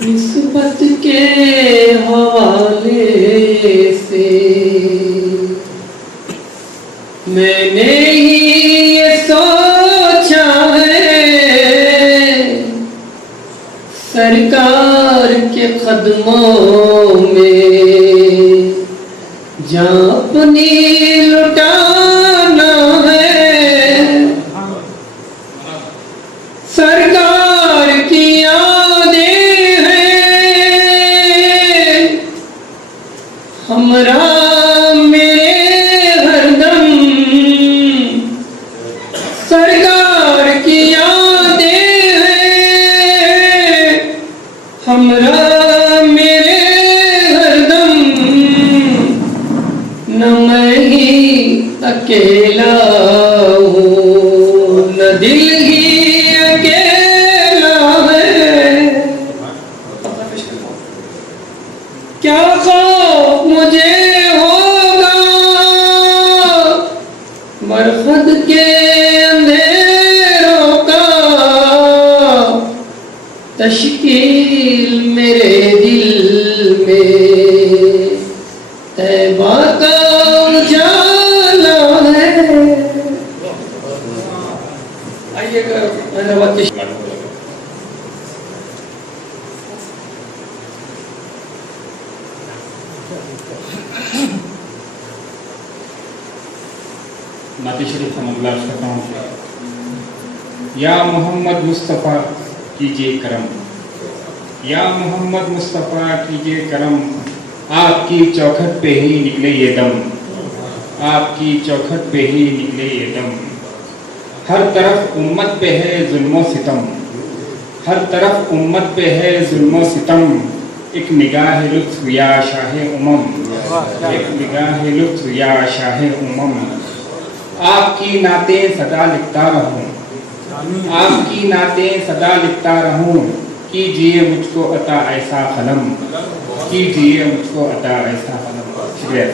निस्बत के हवाले से मैंने ही ये सोचा है, सरकार के कदमों में जान अपनी लुटाना है। सरकार की यादें हैं हमरा मेरे हरदम, सरकार की यादें हैं हमरा मेरे हरदम। न मैं ही अकेला हूँ, न दिल ही अकेला है। क्या खौफ मुझे होगा मरहद के अंधेरों का, तश्कील मेरे दिल में तैबा का उजाला है। आइएगा धन्यवाद। नाती शरीफ का मंगला करता हूँ। या मोहम्मद मुस्तफ़ा कीजिए करम, या मोहम्मद मुस्तफ़ा कीजिए करम, आपकी चौखट पे ही निकले ये दम, आपकी चौखट पे ही निकले ये दम। हर तरफ उम्मत पे है जुल्मो सितम, हर तरफ उम्मत पे है जुल्मो सितम। एक निगाह लुत्फ या शाह उमम, एक निगाह लुत्फ या शाह उमम। आपकी नातें सदा लिखता रहूं, आपकी नातें सदा लिखता रहूं। कीजिए मुझको अता ऐसा कलम, कीजिए मुझको अता ऐसा कलम। शुक्रिया।